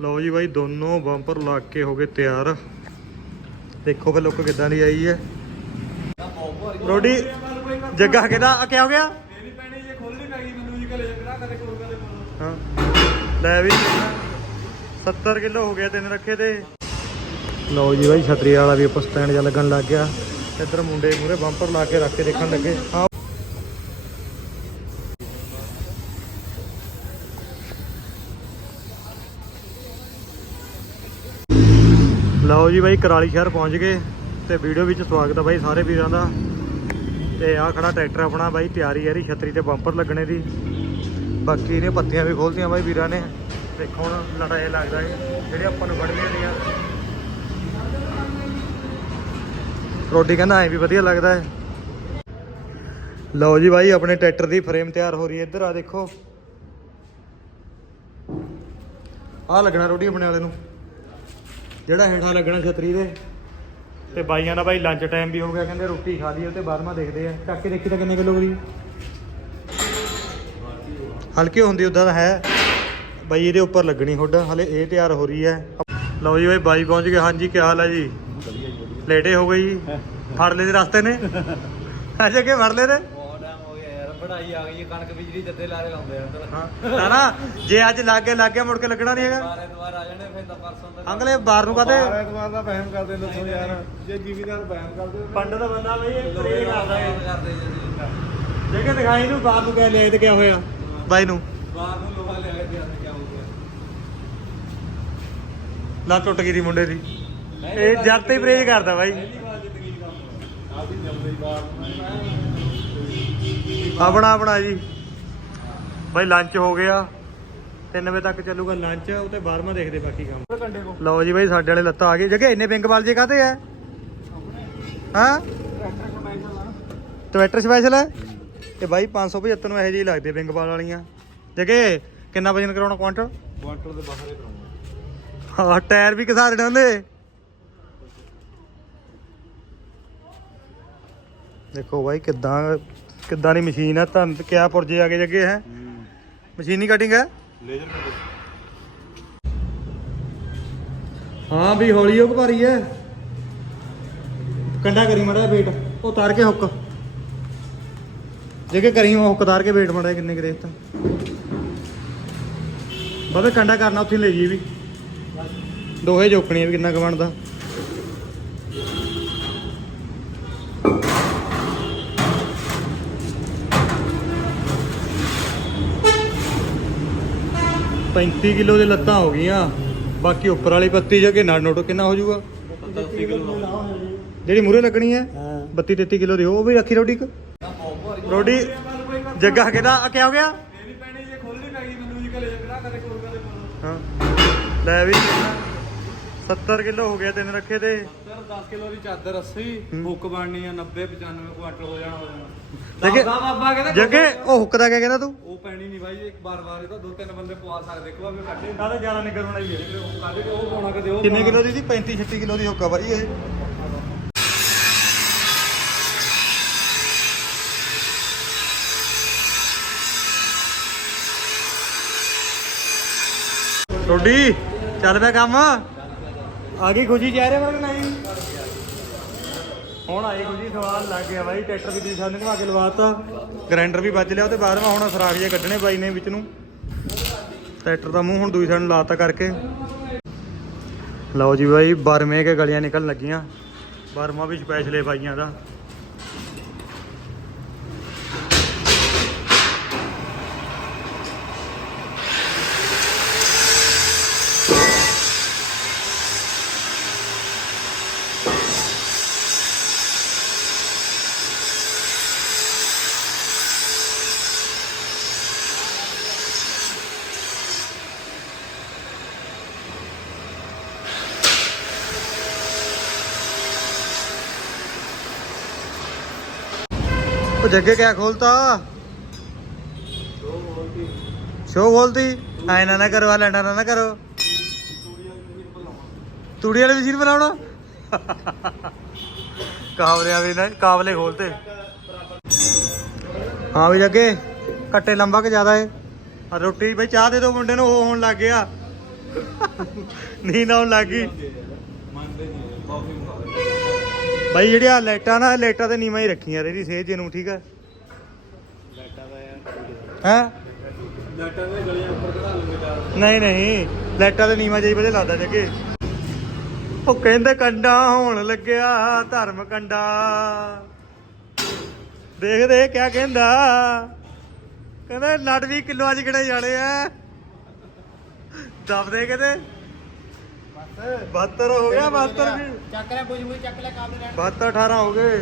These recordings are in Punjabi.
ਲਓ ਜੀ ਬਾਈ, ਦੋਨੋਂ ਬੰਪਰ ਲਾ ਕੇ ਹੋ ਗਏ ਤਿਆਰ। ਦੇਖੋ ਫਿਰ ਲੁੱਕ ਕਿੱਦਾਂ ਦੀ ਆਈ ਹੈ। ਰੋਡੀ, ਜੱਗਾ ਕਿਹਦਾ ਕਿਆ ਹੋ ਗਿਆ? ਮੇਰੀ ਪੈਣੀ ਜੇ ਖੋਲਣੀ ਪੈ ਗਈ ਮੈਨੂੰ ਜੀ ਘਲੇ ਜਗੜਾ ਕਦੇ ਕੋਲ ਕਦੇ ਹਾਂ। ਲੈ ਵੀ 70 ਕਿਲੋ ਹੋ ਗਿਆ ਤਿੰਨ ਰੱਖੇ ਤੇ। ਲਓ ਜੀ ਬਾਈ, ਛਤਰੀ ਵਾਲਾ ਵੀ ਆਪਾਂ ਸਟੈਂਡ ਜਾਂ ਲੱਗਣ ਲੱਗ ਗਿਆ। ਇੱਧਰ ਮੁੰਡੇ ਮੂਰੇ ਬੰਪਰ ਲਾ ਕੇ ਰੱਖ ਕੇ ਦੇਖਣ ਲੱਗੇ। ਹਾਂ। ਲਓ ਜੀ ਬਾਈ ਕਰਾਲੀ ਸ਼ਹਿਰ ਪਹੁੰਚ ਗਏ ਤੇ ਵੀਡੀਓ ਵਿੱਚ ਸਵਾਗਤ ਹੈ ਬਾਈ ਸਾਰੇ ਵੀਰਾਂ ਦਾ। ਤੇ ਆਹ ਖੜਾ ਟਰੈਕਟਰ ਆਪਣਾ ਬਾਈ ਤਿਆਰੀ ਹੈ ਇਹਦੀ, ਛਤਰੀ ਤੇ ਬੰਪਰ ਲੱਗਣੇ ਦੀ। ਬਾਕੀ ਇਹਨੇ ਪੱਤੀਆਂ ਵੀ ਖੋਲਤੀਆਂ ਬਾਈ ਵੀਰਾਂ ਨੇ। ਦੇਖੋ ਹੁਣ ਲੜਾਈ ਲੱਗਦਾ ਹੈ ਜਿਹੜੇ ਆਪਾਂ ਨੂੰ ਫੜਨੀਆਂ ਦੀਆਂ ਰੋਟੀ ਕਹਿੰਦਾ ਐ ਵੀ ਵਧੀਆ ਲੱਗਦਾ ਹੈ ਲਓ ਜੀ ਬਾਈ ਆਪਣੇ ਟਰੈਕਟਰ ਦੀ ਫਰੇਮ ਤਿਆਰ ਹੋ ਰਹੀ ਹੈ ਇੱਧਰ ਆ ਦੇਖੋ। ਆਹ ਲੱਗਣਾ ਰੋਟੀ ਆਪਣੇ ਵਾਲੇ ਨੂੰ। ਜਿਹੜਾ ਹੇਠਾਂ ਲੱਗਣਾ ਛਤਰੀ ਦੇ। ਤੇ ਬਾਈਆਂ ਦਾ ਬਾਈ ਲੰਚ ਟਾਈਮ ਵੀ ਹੋ ਗਿਆ ਕਹਿੰਦੇ ਰੋਟੀ ਖਾ ਲਈ ਉਹ ਤੇ ਬਾਅਦ ਵਿੱਚ ਦੇਖਦੇ ਆ। ਚੱਕ ਕੇ ਦੇਖੀ ਤਾਂ ਕਿੰਨੇ ਕਿਲੋ ਦੀ? ਹਲਕੀ ਹੁੰਦੀ ਉਦਾਂ ਤਾਂ ਹੈ। ਬਾਈ ਇਹਦੇ ਉੱਪਰ ਲੱਗਣੀ ਹੁੱਡ ਹਲੇ ਇਹ ਤਿਆਰ ਹੋ ਰਹੀ ਹੈ। ਲਓ ਜੀ ਬਾਈ ਬਾਈ ਪਹੁੰਚ ਗਏ। ਹਾਂਜੀ ਕੀ ਹਾਲ ਹੈ ਜੀ? ਲੇਟੇ ਹੋ ਗਏ ਜੀ? ਫੜ ਲਏ ਦੇ ਰਸਤੇ ਨੇ? ਅਜੇ ਕਿ ਫੜ ਲਏ ਨੇ? ਪੜਾਈ ਆ ਗਈ ਹੈ ਕਣਕ ਬਿਜਲੀ ਜੱਦੇ ਲਾਰੇ ਲਾਉਂਦੇ ਆ ਅੰਦਰ। ਹਾਂ। ਨਾ ਨਾ ਜੇ ਅੱਜ ਲੱਗ ਗਿਆ ਲੱਗ ਗਿਆ ਮੁੜ ਕੇ ਲੱਗਣਾ ਨਹੀਂ ਹੈਗਾ। ਬਾਰੇ ਦੁਆਰ ਆ ਜਾਣੇ ਫਿਰ ਤਾਂ ਪਰਸੋਂ ਤੱਕ। ਅੰਗਲੇ ਬਾਹਰ ਨੂੰ ਕਾਤੇ ਐਤਵਾਰ ਦਾ ਵਹਿਮ ਕਰਦੇ ਦੱਸੋ ਯਾਰ ਜੇ ਜ਼ਿਮੀਦਾਰ ਵਹਿਮ ਕਰਦੇ ਹੋਣ ਪੰਡਤ ਬੰਦਾ ਬਈ ਇਹ ਪ੍ਰੇ ਕਰਦਾ ਹੈ ਕਰਦੇ ਜੀ। ਜੇ ਕਿ ਦਿਖਾਈ ਨੂੰ ਬਾਹਰ ਨੂੰ ਕਹਿ ਲਿਆ ਤੇ ਕਿਆ ਹੋਇਆ? ਬਾਈ ਨੂੰ। ਬਾਹਰ ਨੂੰ ਲੋਹਾ ਲਿਆ ਕੇ ਦਿਆਂ ਕੀ ਹੋ ਗਿਆ। ਲੱਤ ਟੁੱਟ ਗਈ ਦੀ ਮੁੰਡੇ ਦੀ। ਇਹ ਜਦ ਤੇ ਹੀ ਪ੍ਰੇਜ ਕਰਦਾ ਬਾਈ। ਪਹਿਲੀ ਵਾਰ ਜ਼ਿੰਦਗੀ ਚ ਕੰਮ। ਆ ਵੀ ਜਲਦੀ ਬਾਹਰ ਆਪਣਾ ਆਪਣਾ ਜੀ। ਬਾਈ ਲੰਚ ਹੋ ਗਿਆ। 3 ਵਜੇ ਤੱਕ ਚੱਲੂਗਾ ਲੰਚ ਉਹ ਤੇ 12ਵਾਂ ਦੇਖਦੇ ਬਾਕੀ ਕੰਮ। ਲਓ ਜੀ ਬਾਈ ਸਾਡੇ ਵਾਲੇ ਲੱਤਾਂ ਆ ਗਏ। ਜਗੇ ਇੰਨੇ ਪਿੰਕ ਵਾਲ ਜੇ ਕਾਤੇ ਆ? ਹਾਂ? ਟਵਿੱਟਰ ਸਪੈਸ਼ਲ ਹੈ ਤੇ ਬਾਈ 575 ਨੂੰ ਇਹੋ ਜਿਹੀ ਲੱਗਦੇ ਪਿੰਕ ਵਾਲ ਵਾਲੀਆਂ। ਜਗੇ ਕਿੰਨਾ ਵਜਨ ਕਰਾਉਣਾ ਕੁਆਂਟਲ? ਕੁਆਂਟਲ ਦੇ ਬਾਹਰ ਹੀ ਕਰਾਉਂਗਾ ਹਾਂ ਟਾਇਰ ਵੀ ਘਸਾ ਦੇਣੇ ਉਹਨੇ। ਦੇਖੋ ਬਾਈ ਕਿੱਦਾਂ ਕਿੱਦਾਂ ਦੀ ਮਸ਼ੀਨ ਤੁਹਾਨੂੰ ਤੇ ਕਿਆ ਪੁਰਜੇ ਆ ਗਏ ਜੱਗੇ ਹੈ? ਮਸ਼ੀਨੀ ਕਟਿੰਗ ਹੈ? ਲੇਜ਼ਰ ਕੱਟ ਹਾਂ ਵੀ ਹੌਲੀ ਹੋ ਭਾਰੀ ਹੈ। ਕੰਡਾ ਕਰੀ ਮੜਾ ਵੇਟ ਉਹ ਤਾਰ ਕੇ ਹੁੱਕ। ਜੇ ਕਿ ਕਰੀ ਉਹ ਹੁੱਕ ਤਾਰ ਕੇ ਵੇਟ ਮੜਾ ਕਿੰਨੇ ਕੁ ਰੇਤ ਬਾਬੇ ਕੰਡਾ ਕਰਨਾ ਉੱਥੇ ਲੈ ਜੀ ਵੀ। ਦੋਹੇ ਜੋਕਣੀਆਂ ਵੀ ਕਿੰਨਾ ਕੁ ਬਣਦਾ। ਪੈਂਤੀ ਕਿਲੋ ਦੇ ਲੱਤਾਂ ਹੋ ਗਈਆਂ। ਬਾਕੀ ਉੱਪਰ ਵਾਲੀ ਪੱਤੀ ਜਗੇ ਨਾਲ ਨੋਟੋ ਕਿੰਨਾ ਹੋ ਜਾਊਗਾ? 80 ਕਿਲੋ ਜਿਹੜੀ ਮੂਰੇ ਲੱਗਣੀ ਹੈ 32 33 ਕਿਲੋ ਦੀ ਉਹ ਵੀ ਰੱਖੀ ਰੋਡੀ ਕ ਰੋਡੀ ਜੱਗਾ ਕਿਹਦਾ? ਆ ਕਿਆ ਹੋ ਗਿਆ? ਜੇ ਜੀ ਹਾਂ। ਲੈ ਵੀ। 70 ਕਿਲੋ ਹੋ ਗਿਆ ਤਿੰਨ ਰੱਖੇ ਤੇ। 70 10 ਕਿਲੋ ਦੀ ਚਾਦਰ 80 ਹੁੱਕ ਬਣਨੀ ਆ 90 95 ਕੁਆਂਟਲ ਹੋ ਜਾਣਾ ਹੋ ਜਾਣਾ। ਜੱਗੇ- ਬਾਬਾ ਕਹਿੰਦਾ ਜੱਗੇ ਉਹ ਹੁੱਕ ਦਾ ਕਿਆ ਕਹਿੰਦਾ ਤੂੰ? ਉਹ ਪੈਣੀ ਨਹੀਂ ਬਾਈ ਇੱਕ ਵਾਰ ਵਾਰ ਇਹ ਤਾਂ ਦੋ ਤਿੰਨ ਬੰਦੇ ਪਵਾ ਸਕਦੇ ਵਾਰ ਵੀ ਕੱਢੇ। ਨਾਲੇ 11 ਨਿਗਰ ਬਣਾਈ ਹੈ ਉਹ ਕੱਢ ਕੇ ਉਹ ਪਾਉਣਾ ਕਦੇ ਉਹ ਕਿੰਨੇ। ਕਿਲੋ ਦੀ ਸੀ? 35 36 ਕਿਲੋ ਦੀ ਹੁੱਕ ਆ ਬਾਈ ਇਹ। ਰੋਡੀ ਚੱਲ ਪਿਆ ਕੰਮ। ਆ ਗਈ ਖੁਸ਼ੀ, ਚਿਹਰੇ ਪਰ ਨਹੀਂ। ਹੁਣ ਆਈ ਖੁਸ਼ੀ, ਸਵਾਲ ਲੱਗ ਗਿਆ ਬਾਈ, ਟਰੈਕਟਰ ਵੀ ਤੁਸੀਂ ਸਾਨੂੰ ਘਵਾ ਕੇ ਲਵਾਤਾ। ਗ੍ਰਾਈਂਡਰ ਵੀ ਵੱਜ ਲਿਆ ਉਹ ਤੇ ਬਾਹਰੋਂ ਹੁਣ ਸਰਾਖ ਜੇ ਕੱਢਣੇ ਬਾਈ ਨੇ ਵਿੱਚ ਨੂੰ। ਟਰੈਕਟਰ ਦਾ ਮੂੰਹ ਹੁਣ ਦੂਜੀ ਸਾਈਡ ਲਾਤਾ ਕਰਕੇ। ਲਓ ਜੀ ਬਾਈ ਬਰਮੇ ਕੇ ਗਲੀਆਂ ਨਿਕਲਣ ਲੱਗੀਆਂ। ਬਰਮਾ ਵੀ ਸਪੈਸ਼ਲੇ ਬਾਈਆਂ ਦਾ। ਉਹ ਜੱਗੇ ਕਿਆ ਖੋਲਤਾ। ਸ਼ੋ ਖੋਲਤੀ? ਐ ਨਾ ਨਾ ਕਰੋ, ਆ ਲੈਂਡਾ ਨਾ ਨਾ ਕਰੋ। ਤੂੜੀ ਵਾਲੀ ਮਸ਼ੀਨ ਬਣਾਉਣਾ? ਕਾਵਲੇ ਵਾਲੀ ਨਾ ਕਾਵਲੇ ਖੋਲਤੇ। ਹਾਂ ਵੀ ਜੱਗੇ ਕੱਟੇ ਲੰਬਾ ਕਿ ਜ਼ਿਆਦਾ ਏ? ਰੋਟੀ ਬਈ ਚਾਹ ਦੇ ਦੋ ਮੁੰਡੇ ਨੂੰ, ਉਹ ਹੋਣ ਲੱਗ ਗਿਆ। ਨੀਂਦ ਆਉਣ ਲੱਗ ਗਈ। ਬਾਈ ਜਿਹੜੀਆਂ ਆ ਲਾਈਟਾਂ ਨਾ, ਲਾਈਟਾਂ ਤੇ ਨੀਵਾਂ ਹੀ ਰੱਖੀਆਂ ਇਹਦੀ ਸੇਜ ਨੂੰ, ਠੀਕ ਹੈ ਹੈ? ਡਾਟਾ ਦੇ ਗਲੀਆਂ ਉੱਪਰ ਕਢਾ ਲੂਗੇ ਤਾਂ ਨਹੀਂ ਨਹੀਂ, ਲਾਈਟਾਂ ਤੇ ਨੀਵਾਂ ਜਾਈ ਬਦੇ ਲੱਗਦਾ ਜੱਗੇ। ਉਹ ਕਹਿੰਦੇ ਕੰਡਾ ਹੋਣ ਲੱਗਿਆ, ਧਰਮ ਕੰਡਾ। ਦੇਖਦੇ ਕਿਆ ਕਹਿੰਦਾ। ਕਹਿੰਦਾ ਲੜ ਵੀ ਕਿਲੋ ਅੱਜ ਕਿਹੜੇ ਜਾਣੇ ਆ? ਦਬਦੇ ਕਿਤੇ। 72 ਹੋ ਗਿਆ 72 ਵੀ ਚੱਕ ਲੈ ਕੁਝ ਕੁਝ ਚੱਕ ਲੈ ਕੰਮ ਲੈਣ 72 18 ਹੋ ਗਏ।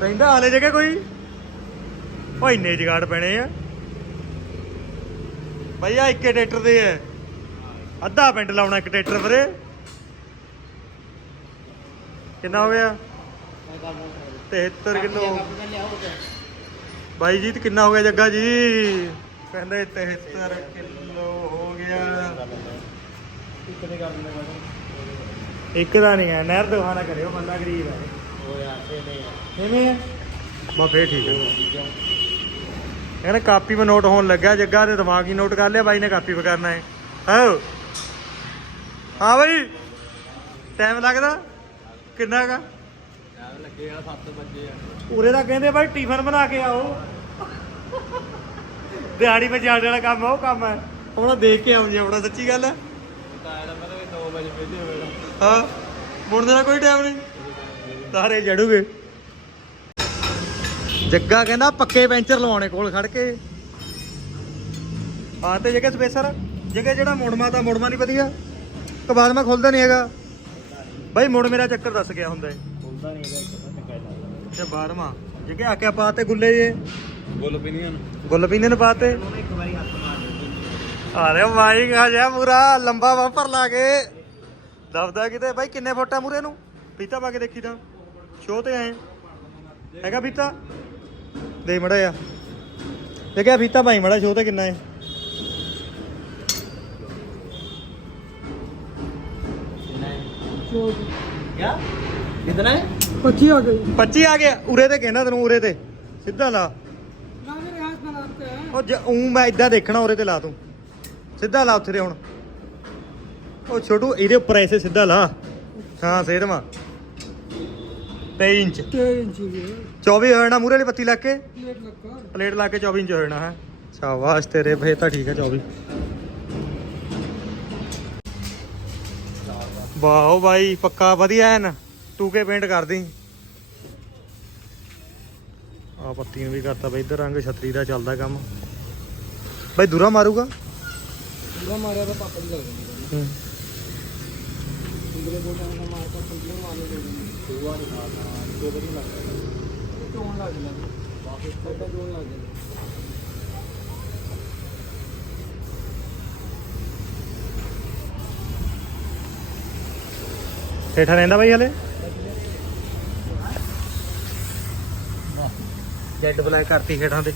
ਕਹਿੰਦਾ ਹਾਲੇ ਜਗੇ ਕੋਈ? ਉਹ ਇੰਨੇ ਜਗਾੜ ਪੈਣੇ ਆ। ਭਈਆ ਇੱਕੇ ਟਰੈਕਟਰ ਦੇ ਆ ਅੱਧਾ ਪਿੰਡ ਲਾਉਣਾ ਇੱਕ ਟਰੈਕਟਰ ਫਰੇ ਕਿੰਨਾ ਹੋ ਗਿਆ? 73 ਕਿਲੋ। ਬਾਈ ਜੀ ਤੇ ਕਿੰਨਾ ਹੋ ਗਿਆ ਜੱਗਾ ਜੀ? ਕਹਿੰਦੇ 73 ਕਿਲੋ ਹੋ ਗਿਆ। ਕਰ ਦਿੰਦੇ ਇੱਕ ਦਾ ਨਹੀਂ ਹੈ ਨਹਿਰ ਦਿਖਾਣਾ ਕਰਿਓ ਬੰਦਾ ਗਰੀਬ ਹੈ। ਉਹ ਯਾਰ ਤੇ ਨਹੀਂ ਕਿਵੇਂ ਹੈ। ਬਾ ਫੇਰ ਠੀਕ ਹੈ। ਕਹਿੰਦੇ ਕਾਪੀ 'ਤੇ ਨੋਟ ਹੋਣ ਲੱਗਾ ਜੱਗਾ ਤੇ ਦਿਮਾਗ ਹੀ ਨੋਟ ਕਰ ਲਿਆ ਬਾਈ ਨੇ ਕਾਪੀ 'ਤੇ ਕਰਨਾ ਹੈ। ਹਾਂ ਹਾਂ ਬਾਈ। ਟਾਈਮ ਲੱਗਦਾ? ਕਿੰਨਾ ਕਾ ਯਾਰ ਲੱਗੇ ਆ 7 ਵਜੇ ਆ। ਉਰੇ ਦਾ ਕਹਿੰਦੇ ਬਾਈ ਟਿਫਨ ਬਣਾ ਕੇ ਆਓ। ਦਿਹਾੜੀ ਵਿੱਚ ਵਾਲਾ ਕੰਮ ਆ ਉਹ ਕੰਮ ਹੈ। ਹੁਣ ਦੇਖ ਕੇ ਆਉਂ ਜੇ ਆਪਣਾ ਸੱਚੀ ਗੱਲ ਹੈ ਤਾਂ ਇਹਦਾ ਮਤਲਬ 2 ਵਜੇ ਪਹਿਲੇ ਹੋਵੇਗਾ ਹਾਂ? ਮੁੜਨ ਦਾ ਕੋਈ ਟਾਈਮ ਨਹੀਂ। ਸਾਰੇ ਜੜੂਗੇ। ਜੱਗਾ ਕਹਿੰਦਾ ਪੱਕੇ ਪੈਂਚਰ ਲਵਾਉਣੇ ਕੋਲ ਖੜ ਕੇ। ਹਾਂ ਤੇ ਜਗੇ ਸਪੇਸਰ ਜਗੇ ਜਿਹੜਾ ਮੁੜਮਾ ਤਾਂ ਮੁੜਮਾ ਨਹੀਂ ਵਧੀਆ। ਕਿ ਬਾਅਦ ਮੈਂ ਖੁੱਲਦਾ ਨਹੀਂ ਹੈਗਾ। ਬਾਈ ਮੁੜ ਮੇਰਾ ਚੱਕਰ ਦੱਸ ਗਿਆ ਹੁੰਦਾ ਹੈ ਖੁੱਲਦਾ ਨਹੀਂ ਹੈਗਾ ਇੱਕ ਤਾਂ ਚੰਗਾ ਲੱਗਦਾ। ਤੇ ਬਾਰਵਾਂ ਜਗੇ ਆਕਿਆ ਪਾਤੇ ਗੁੱਲੇ ਜੇ। ਬੁੱਲ ਪੀਨੀਅਨ ਗੁੱਲ ਪੀਨੇ ਨੂੰ ਪਾਤੇ ਇੱਕ ਵਾਰੀ ਹੱਥ ਮਾਰ ਦਿੱਤਾ ਅਰੇ ਮਾਈ ਕਾ ਜਾ ਪੂਰਾ ਲੰਬਾ ਵਾਪਰ ਲਾ ਕੇ। ਦੱਸਦਾ ਕਿਤੇ ਬਾਈ ਕਿੰਨੇ ਫੋਟਾ ਮੂਰੇ ਨੂੰ? ਪੀਤਾ ਪਾ ਕੇ ਦੇਖੀ ਤਾਂ। ਸ਼ੋਅ ਤੇ ਆਏ। ਹੈਗਾ ਪੀਤਾ? ਦੇ ਮੜਾ ਆ ਇਹ ਕਿਹਾ ਪੀਤਾ ਭਾਈ? ਮੜਾ ਸ਼ੋਅ ਤੇ ਕਿੰਨਾ ਹੈ? ਕਿਆ? ਕਿਤਨਾ ਹੈ? 25 ਆ ਗਈ। 25 ਆ ਗਿਆ। ਉਰੇ ਤੇ ਕਹਿਣਾ ਤੈਨੂੰ ਉਰੇ ਤੇ। ਸਿੱਧਾ ਲਾ। ਉਹ ਜੇ ਉਂ ਮੈਂ ਇਦਾਂ ਦੇਖਣਾ ਉਰੇ ਤੇ ਲਾ ਤੂੰ। ਸਿੱਧਾ ਲਾ ਉੱਥੇ ਹੁਣ। ਉਹ ਛੋਟੂ ਇਹਦੇ ਉੱਪਰ ਐਸੇ ਸਿੱਧਾ ਲਾ। ਹਾਂ ਸੇਧਵਾ 23 ਇੰਚ। 23 ਇੰਚ 24 ਹੋ ਜਾਣਾ ਮੂਰੇ ਵਾਲੀ ਪੱਤੀ ਲੱਗ ਕੇ? ਪਲੇਟ ਲਾ ਕੇ 24 ਇੰਚ ਹੋ ਜਾਣਾ ਹੈ। ਸ਼ਾਬਾਸ਼ ਤੇਰੇ ਫੇ ਤਾਂ ਠੀਕ ਹੈ 24 ਵਾਓ ਬਾਈ ਪੱਕਾ ਵਧੀਆ ਐਨ। ਤੂੰ ਪੇਂਟ ਕਰ ਦੀ ਆ ਪੱਤੀ ਨੂੰ ਵੀ ਕਰਤਾ ਬਈ ਇਧਰ ਰੰਗ ਛਤਰੀ ਦਾ ਚੱਲਦਾ ਕੰਮ। ਬਈ ਦੂਰਾ ਮਾਰੂਗਾ? ਦੂਰਾ ਮਾਰਿਆ ਤਾਂ ਪਾਪਾ ਦੀ ਲੱਗਦੀ ਹੂੰ। ਮੇਰੇ ਕੋਲ ਜਾਣ ਦਾ ਮਾਰ ਤਾਂ ਕੰਪਨੀ ਦੇ ਦੋ ਵਾਰ ਨਾਲ ਦੋ ਵਾਰੀ ਲੱਗ ਗਿਆ। ਚੋਣ ਲੱਗ ਜਾਂਦਾ ਵਾਪਸ ਤਾਂ। ਚੋਣ ਲੱਗ ਜਾਂਦਾ ਠੇਠਾ ਰਹਿੰਦਾ ਬਾਈ ਹਲੇ? ਜੈਡ ਬਲੈਕ ਕਰਤੀ ਹੇਠਾਂ ਤੇ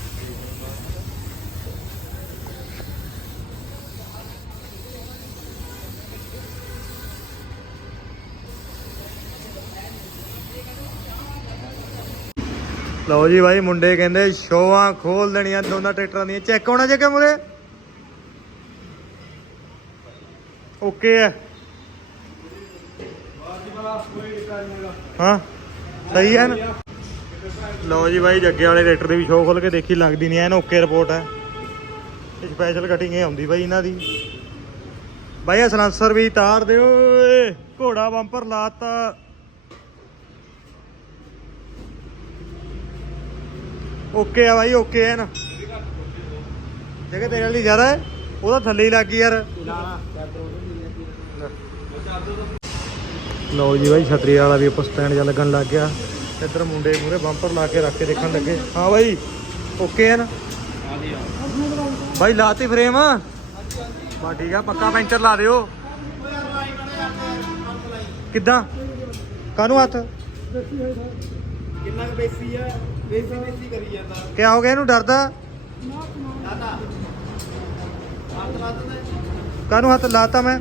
ਲਓ ਜੀ ਬਾਈ, ਮੁੰਡੇ ਕਹਿੰਦੇ ਸ਼ੋਆਂ ਖੋਲ ਦੇਣੀਆਂ ਦੋਨਾਂ ਟਰੈਕਟਰਾਂ ਦੀਆਂ। ਚੈੱਕ ਹੋਣਾ ਜੇ ਕਿ ਮੁਰੇ ਓਕੇ ਹੈ। ਹਾਂ, ਸਹੀ ਹੈ ਨਾ? ਲਓ ਜੀ ਬਾਈ, ਜੱਗੇ ਵਾਲੇ ਰੇਟਰ ਦੀ ਵੀ ਸ਼ੋਅ ਖੋਲ ਕੇ ਦੇਖੀ, ਲੱਗਦੀ ਨਹੀਂ, ਐਨ ਓਕੇ ਰਿਪੋਰਟ ਹੈ। ਸਪੈਸ਼ਲ ਕਟਿੰਗ ਇਹ ਆਉਂਦੀ ਬਾਈ ਇਹਨਾਂ ਦੀ। ਬਾਈ, ਇਹ ਸਲੈਂਸਰ ਵੀ ਤਾਰ ਦਿਓ, ਓਏ, ਘੋੜਾ ਬੰਪਰ ਲਾਤਾ। ਓਕੇ ਆ ਬਾਈ, ਓਕੇ ਐਨ ਜਗ੍ਹਾ ਤੇਰੇ ਲਈ ਜ਼ਿਆਦਾ ਹੈ। ਉਹਦਾ ਥੱਲੇ ਹੀ ਲੱਗ ਗਈ ਯਾਰ। ਲਓ ਜੀ ਬਾਈ, ਛਤਰੀ ਵਾਲਾ ਵੀ ਆਪਾਂ ਸਟੈਂਡ ਜਾਂ ਲੱਗਣ ਲੱਗ ਗਿਆ। ਇੱਧਰ ਮੁੰਡੇ ਮੂਰੇ ਬੰਪਰ ਲਾ ਕੇ ਰੱਖ ਕੇ ਦੇਖਣ ਲੱਗੇ। ਹਾਂ ਬਾਈ, ਓਕੇ ਐਨ ਬਾਈ, ਲਾਤੀ ਫਰੇਮ ਬਾ ਠੀਕ ਆ, ਪੱਕਾ ਪੈਂਚਰ ਲਾ ਦਿਓ। ਕਿੱਦਾਂ? ਕਾਹਨੂੰ ਹੱਥ? ਕਿੰਨਾ ਕੁ ਬੇਸੀ ਆ? ਬੇਸਮੇਸੀ ਕਰੀ ਕਿਆ ਹੋ ਗਿਆ ਇਹਨੂੰ ਡਰਦਾ ਦਾਦਾ ਹੱਥ ਲਾਤਾ ਮੈਂ?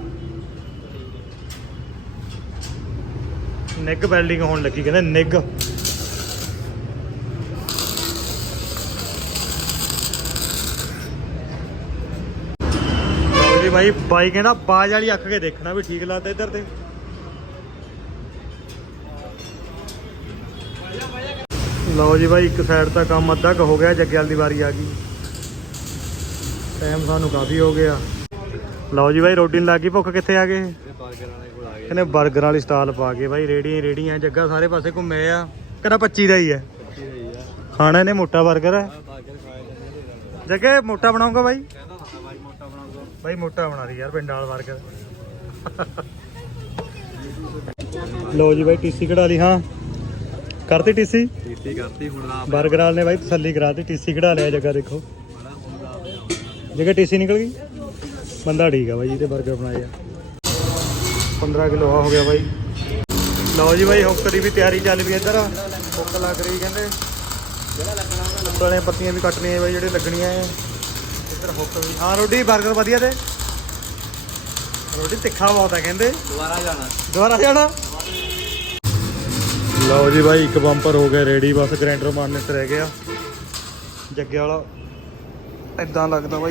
ਨਿੱਗ ਵੈਲਡਿੰਗ ਹੋਣ ਲੱਗੀ ਕਹਿੰਦੇ ਨਿੱਗ ਜੀ ਭਾਈ ਬਾਈ ਕਹਿੰਦਾ ਬਾਜ ਵਾਲੀ ਅੱਖ ਕੇ ਦੇਖਣਾ ਵੀ ਠੀਕ ਲੱਗਦਾ ਇੱਧਰ ਤੇ। ਲਓ ਜੀ ਬਾਈ, ਇੱਕ ਸਾਈਡ ਤਾਂ ਕੰਮ ਅੱਧਾ ਕ ਹੋ ਗਿਆ ਜੱਗੇ ਵਾਲੀ ਵਾਰੀ ਆ ਗਈ। ਟਾਈਮ ਸਾਨੂੰ ਕਾਫੀ ਹੋ ਗਿਆ। ਲਓ ਜੀ ਬਾਈ, ਰੋਟੀ ਲੱਗ ਗਈ, ਭੁੱਖ ਕਿੱਥੇ ਆ ਗਏ ਇਹਨੇ 버ਗਰ ਵਾਲੀ ਸਟਾਲ ਪਾ ਕੇ ਬਾਈ ਰੇੜੀਆਂ ਰੇੜੀਆਂ ਜੱਗਾ ਸਾਰੇ ਪਾਸੇ ਘੁੰਮੇ ਆ। ਕਿਹੜਾ 25 ਦਾ ਹੀ ਹੈ ਖਾਣਾ ਇਹਨੇ ਮੋਟਾ ਬਰਗਰ ਹੈ ਜੱਗੇ, ਮੋਟਾ ਬਣਾਉਂਗਾ ਬਾਈ? ਬਾਈ, ਮੋਟਾ ਬਣਾ ਦੀ ਯਾਰ ਪਿੰਡਾਲ 버ਗਰ ਲਓ ਜੀ ਬਾਈ, ਟੀਸੀ ਕਢਾ ਲਈ, ਹਾਂ। ਕਰਤੀ ਟੀਸੀ? ਟੀਸੀ ਕਰਤੀ ਹੁਣ ਆਪ ਬਰਗਰਾਲ ਨੇ ਬਾਈ ਤਸੱਲੀ ਕਰਾਤੀ ਟੀਸੀ ਕਢਾ ਲਿਆ ਜਗਾ ਦੇਖੋ। ਜਗਾ ਟੀਸੀ ਨਿਕਲ ਗਈ? ਬੰਦਾ ਠੀਕ ਆ ਬਾਈ ਜੀ ਤੇ 버ਗਰ ਬਣਾਏ ਆ। 15 ਕਿਲੋ ਆ ਹੋ ਗਿਆ ਬਾਈ। ਲਓ ਜੀ ਬਾਈ ਹੁੱਕ ਦੀ ਵੀ ਤਿਆਰੀ ਚੱਲ ਪਈ ਇੱਧਰ। ਹੁੱਕ ਲੱਗ ਰਹੀ ਕਹਿੰਦੇ। ਜਿਹੜਾ ਲੱਗਣਾ ਉਹਨਾਂ ਵਾਲੀਆਂ ਪੱਤੀਆਂ ਵੀ ਕੱਟਣੀਆਂ ਬਾਈ ਜਿਹੜੇ ਲੱਗਣੀਆਂ ਆ ਇੱਧਰ ਹੁੱਕ ਵੀ ਹਾਂ ਰੋਡੀ 버ਗਰ ਵਧੀਆ ਤੇ। ਰੋਡੀ ਤਿੱਖਾ ਬਹੁਤ ਆ ਕਹਿੰਦੇ। ਦੁਬਾਰਾ ਜਾਣਾ। ਦੁਬਾਰਾ ਜਾਣਾ? ਲਓ ਜੀ ਬਾਈ, ਇੱਕ ਬੰਪਰ ਹੋ ਗਿਆ ਰੈਡੀ ਬਸ ਗ੍ਰਾਈਂਡਰ ਮਾਰਨੇ ਤੇ ਰਹਿ ਗਿਆ। ਜੱਗੇ ਵਾਲਾ ਇਦਾਂ ਲੱਗਦਾ ਬਾਈ।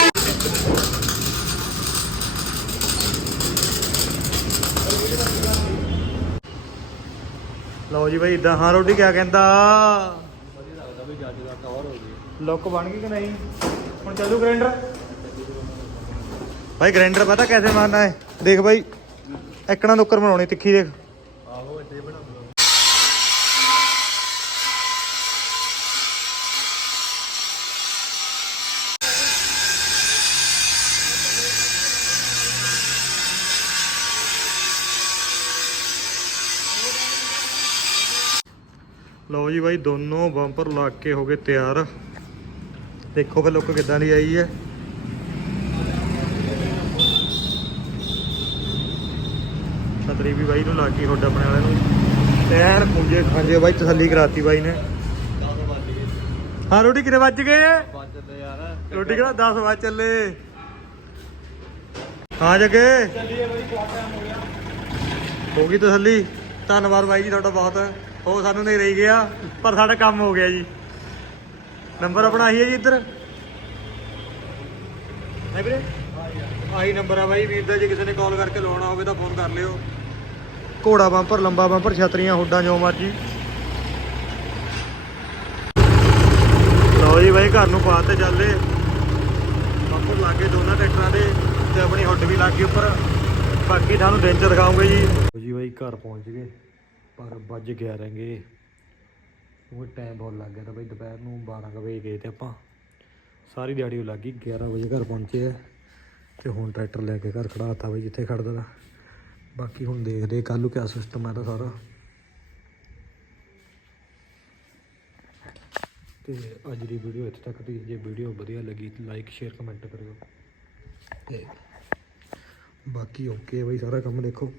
ਲਓ ਜੀ ਬਾਈ ਇਦਾਂ ਹਾਂ ਰੋਟੀ ਕਿਆ ਕਹਿੰਦਾ? ਵਧੀਆ ਲੱਗਦਾ ਵੀ ਜੱਜ ਦਾ ਕਵਰ ਹੋ ਗਈ ਲੁੱਕ ਬਣ ਗਈ ਕਿ ਨਹੀਂ? ਹੁਣ ਚੱਲੂ ਗ੍ਰਾਈਂਡਰ ਭਾਈ ਗ੍ਰਾਈਂਡਰ ਪਤਾ ਕੈਸੇ ਮਾਰਨਾ ਹੈ ਦੇਖ ਬਾਈ, ਇੱਕਣਾ ਨੁੱਕਰ ਬਣਾਉਣੀ ਤਿੱਖੀ ਦੇਖ। ਲਓ ਜੀ ਬਾਈ, ਦੋਨੋਂ ਬੰਪਰ ਲਾ ਕੇ ਹੋ ਗਏ ਤਿਆਰ। ਦੇਖੋ ਫਿਰ ਲੁੱਕ ਕਿੱਦਾਂ ਦੀ ਆਈ ਹੈ। ਛਤਰੀ ਵੀ ਬਾਈ ਨੂੰ ਲੱਗ ਗਈ ਹੁੱਡ ਆਪਣੇ ਵਾਲੇ ਨੂੰ। ਤੇ ਪੁੰਜੇ ਖਾਂਜੇ ਬਾਈ, ਤਸੱਲੀ ਕਰਾਤੀ ਬਾਈ ਨੇ। 10 ਵੱਜ ਗਏ ਹਾਂ, ਰੋਟੀ ਕਿੰਨੇ ਵੱਜ ਗਏ ਵੱਜਦੇ ਯਾਰ ਰੋਟੀ ਕਿਹੜਾ 10 ਵਜੇ ਚੱਲੇ। ਹਾਂ ਜੱਗੇ ਹੋ ਗਈ ਤਸੱਲੀ। ਧੰਨਵਾਦ ਬਾਈ ਜੀ ਤੁਹਾਡਾ ਬਹੁਤ। ਉਹ ਸਾਨੂੰ ਨਹੀਂ ਰਹੀ ਗਿਆ, ਪਰ ਸਾਡਾ ਕੰਮ ਹੋ ਗਿਆ ਜੀ। ਨੰਬਰ ਆਪਣਾ ਆਹੀ ਹੈ ਜੀ ਇੱਧਰ। ਹੈ ਵੀਰੇ? ਆਹੀ ਨੰਬਰ ਆ ਬਾਈ, ਵੀਰ ਦਾ ਜੇ ਕਿਸੇ ਨੇ ਕਾਲ ਕਰਕੇ ਲਾਉਣਾ ਹੋਵੇ ਤਾਂ ਫੋਨ ਕਰ ਲਿਓ। ਘੋੜਾ ਬੰਪਰ ਲੰਬਾ ਬੰਪਰ ਛਤਰੀਆਂ, ਹੁੱਡਾਂ, ਜੋ ਮਰਜ਼ੀ। ਲਓ ਜੀ ਬਾਈ, ਘਰ ਨੂੰ ਪਾ ਤੇ ਚੱਲੇ ਬੰਪਰ ਲਾਗੇ ਦੋਨਾਂ ਟਰੈਕਟਰਾਂ ਦੇ, ਤੇ ਆਪਣੀ ਹੁੱਡ ਵੀ ਲਾਗੇ ਉੱਪਰ। ਬਾਕੀ ਤੁਹਾਨੂੰ ਦਿਨ ਚ ਦਿਖਾਉਂਗੇ ਜੀ। ਜੀ ਬਾਈ, ਘਰ ਪਹੁੰਚ ਗਏ। ਪਰ ਵੱਜ ਗਿਆ ਰਹਿਗੇ ਉਹ ਟਾਈਮ ਬਹੁਤ ਲੱਗ ਗਿਆ ਤਾਂ ਬਈ ਦੁਪਹਿਰ ਨੂੰ 12 ਕੁ ਵਜੇ ਗਏ ਤੇ ਆਪਾਂ। ਸਾਰੀ ਦਿਹਾੜੀ ਉਹ ਲੱਗ ਗਈ 11 ਵਜੇ ਘਰ ਪਹੁੰਚੇ ਆ। ਤੇ ਹੁਣ ਟਰੈਕਟਰ ਲੈ ਕੇ ਘਰ ਖੜਾਤਾ ਬਈ ਜਿੱਥੇ ਖੜਦਾ ਤਾ। ਬਾਕੀ ਹੁਣ ਦੇਖਦੇ ਕੱਲ ਨੂੰ ਕਿਆ ਸਿਸਟਮ ਹੈ ਤਾਂ ਸਾਰਾ। ਤੇ ਅੱਜ ਦੀ ਵੀਡੀਓ ਇੱਥੇ ਤੱਕ ਦੀ। ਜੇ ਵੀਡੀਓ ਵਧੀਆ ਲੱਗੀ ਤਾਂ ਲਾਈਕ ਸ਼ੇਅਰ ਕਮੈਂਟ ਕਰਿਓ। ਤੇ ਬਾਕੀ ਓਕੇ ਬਾਈ ਸਾਰਾ ਕੰਮ ਦੇਖੋ।